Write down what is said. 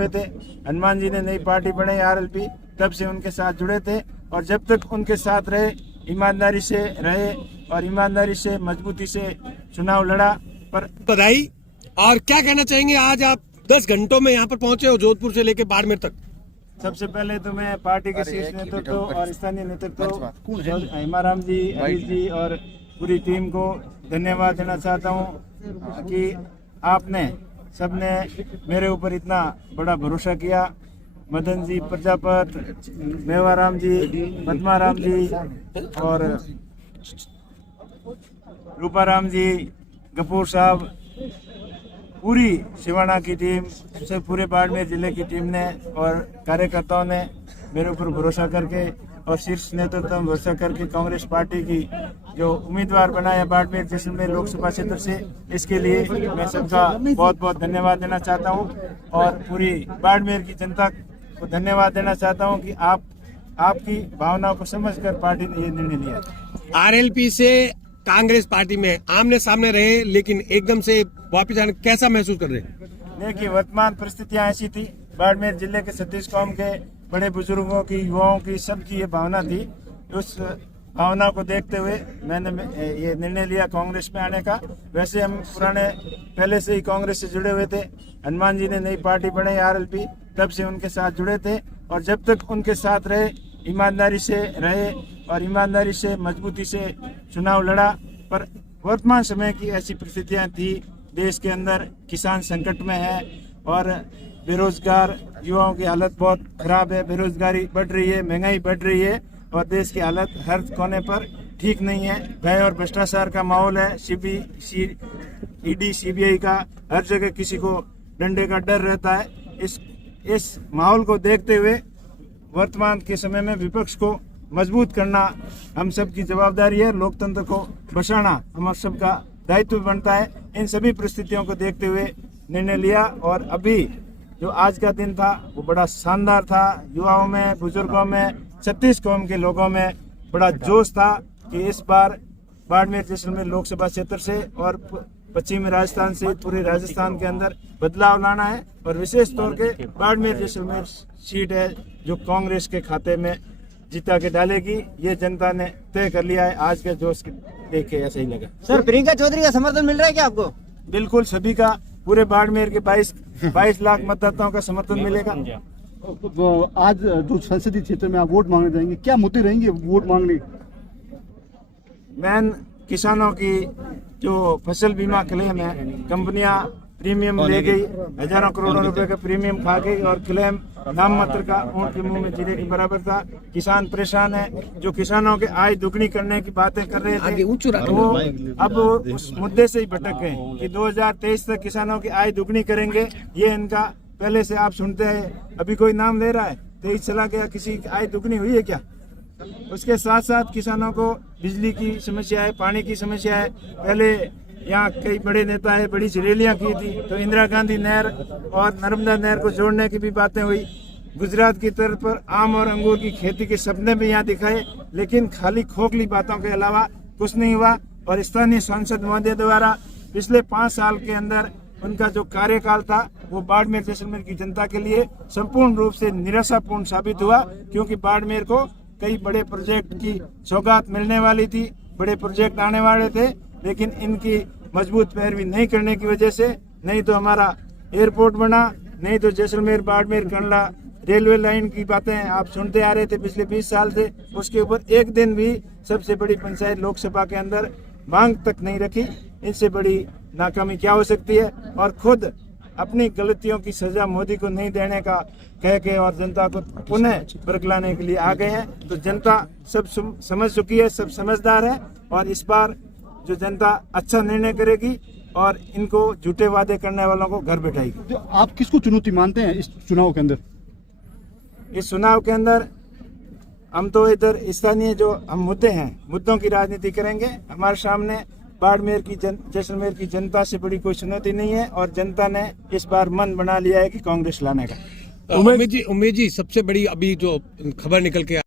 हुए थे। हनुमान जी ने नई पार्टी बनाई आरएलपी, तब से उनके साथ जुड़े थे और जब तक उनके साथ रहे, ईमानदारी से रहे और ईमानदारी से मजबूती से चुनाव लड़ा। पर बधाई। और क्या कहना चाहेंगे, आज आप 10 घंटों में यहाँ पर पहुंचे हो, जोधपुर से लेकर बाड़मेर तक। सबसे पहले तो मैं पार्टी के शीर्ष नेतृत्व और स्थानीय नेतृत्व हेमाराम जी, हरीश जी और पूरी टीम को धन्यवाद देना चाहता हूँ कि आपने सबने मेरे ऊपर इतना बड़ा भरोसा किया। मदन जी प्रजापत, मेवाराम जी, पद्माराम जी और रूपाराम जी, गफूर साहब, पूरी शिवाना की टीम से पूरे बाड़मेर जिले की टीम ने और कार्यकर्ताओं ने मेरे ऊपर भरोसा करके और शीर्ष नेतृत्व में भरोसा करके कांग्रेस पार्टी की जो उम्मीदवार बनाया बाड़मेर जैसलमेर लोकसभा क्षेत्र से, इसके लिए मैं सबका बहुत बहुत धन्यवाद देना चाहता हूं और पूरी बाड़मेर की जनता को धन्यवाद देना चाहता हूं कि आपकी भावनाओं को समझकर पार्टी ने ये निर्णय लिया। आरएलपी से कांग्रेस पार्टी में आमने सामने रहे, लेकिन एकदम से वापस आने कैसा महसूस कर रहे हैं? देखिए, वर्तमान परिस्थितियां ऐसी थी, बाड़मेर जिले के 36 कौम के बड़े बुजुर्गों की, युवाओं की, सबकी ये भावना थी। उस भावना को देखते हुए मैंने ये निर्णय लिया कांग्रेस में आने का। वैसे हम पहले से ही कांग्रेस से जुड़े हुए थे। हनुमान जी ने नई पार्टी बनाई आरएलपी, तब से उनके साथ जुड़े थे और जब तक उनके साथ रहे, ईमानदारी से रहे और ईमानदारी से मजबूती से चुनाव लड़ा। पर वर्तमान समय की ऐसी परिस्थितियां थी, देश के अंदर किसान संकट में है और बेरोजगार युवाओं की हालत बहुत खराब है, बेरोजगारी बढ़ रही है, महंगाई बढ़ रही है और देश की हालत हर कोने पर ठीक नहीं है। भय और भ्रष्टाचार का माहौल है, ईडी सीबीआई का हर जगह किसी को डंडे का डर रहता है। इस माहौल को देखते हुए वर्तमान के समय में विपक्ष को मजबूत करना हम सब की जवाबदारी है, लोकतंत्र को बचाना हम सबका दायित्व बनता है। इन सभी परिस्थितियों को देखते हुए निर्णय लिया और अभी जो आज का दिन था वो बड़ा शानदार था। युवाओं में, बुजुर्गों में, 36 कौम के लोगों में बड़ा जोश था कि इस बार बाड़मेर जैसलमेर लोकसभा क्षेत्र से और पश्चिमी राजस्थान से पूरे राजस्थान के अंदर बदलाव लाना है और विशेष तौर के बाड़मेर जैसलमेर सीट है जो कांग्रेस के खाते में जिता के डालेगी, ये जनता ने तय कर लिया है। आज के जोश देख के ऐसा ही लगा। सर, प्रियंका चौधरी का समर्थन मिल रहा है क्या आपको? बिल्कुल, सभी का, पूरे बाड़मेर के 22 लाख मतदाताओं का समर्थन मिलेगा। आज जो संसदीय क्षेत्र में आप वोट मांगने जाएंगे, क्या मुद्दे रहेंगे वोट मांगने? मैन किसानों की जो फसल बीमा क्लेम है, कंपनियां प्रीमियम ले गई, हजारों करोड़ों रुपए का प्रीमियम खा गई और क्लेम नाम मात्र का, ऊंट के मुंह में जीरे के बराबर था। किसान परेशान है। जो किसानों के आय दुगनी करने की बातें कर रहे थे वो अब उस मुद्दे से ही भटक गए कि 2023 तक किसानों की आय दुगनी करेंगे। ये इनका पहले से आप सुनते हैं, अभी कोई नाम ले रहा है, 23 चला गया, किसी की आय दुगनी हुई है क्या? उसके साथ साथ किसानों को बिजली की समस्या है, पानी की समस्या है। पहले यहाँ कई बड़े नेता है, बड़ी रैलियां की थी, तो इंदिरा गांधी नहर और नर्मदा नहर को जोड़ने की भी बातें हुई। गुजरात की तरफ पर आम और अंगूर की खेती के सपने भी यहाँ दिखाए, लेकिन खाली खोखली बातों के अलावा कुछ नहीं हुआ। और स्थानीय सांसद महोदय द्वारा पिछले 5 साल के अंदर उनका जो कार्यकाल था वो बाड़मेर जैसलमेर की जनता के लिए संपूर्ण रूप से निराशापूर्ण साबित हुआ, क्योंकि बाड़मेर को कई बड़े प्रोजेक्ट की सौगात मिलने वाली थी, बड़े प्रोजेक्ट आने वाले थे, लेकिन इनकी मजबूत पैरवी नहीं करने की वजह से नहीं तो हमारा एयरपोर्ट बना, नहीं तो जैसलमेर बाड़मेर कंडला रेलवे लाइन की बातें आप सुनते आ रहे थे पिछले 20 साल से, उसके ऊपर एक दिन भी सबसे बड़ी पंचायत लोकसभा के अंदर मांग तक नहीं रखी। इससे बड़ी नाकामी क्या हो सकती है? और खुद अपनी गलतियों की सजा मोदी को नहीं देने का कह के और जनता को पुनः बरगलाने के लिए आ गए हैं। तो जनता सब समझ चुकी है, सब समझदार है और इस बार जो जनता अच्छा निर्णय करेगी और इनको झूठे वादे करने वालों को घर बैठाएगी। तो आप किसको चुनौती मानते हैं इस चुनाव के अंदर? इस चुनाव के अंदर हम तो इधर स्थानीय जो हम मुद्दे हैं, मुद्दों की राजनीति करेंगे। हमारे सामने बाड़मेर की जैसलमेर की जनता से बड़ी कोई चुनौती नहीं है और जनता ने इस बार मन बना लिया है कि कांग्रेस लाने का। उमेश जी, सबसे बड़ी अभी जो खबर निकल के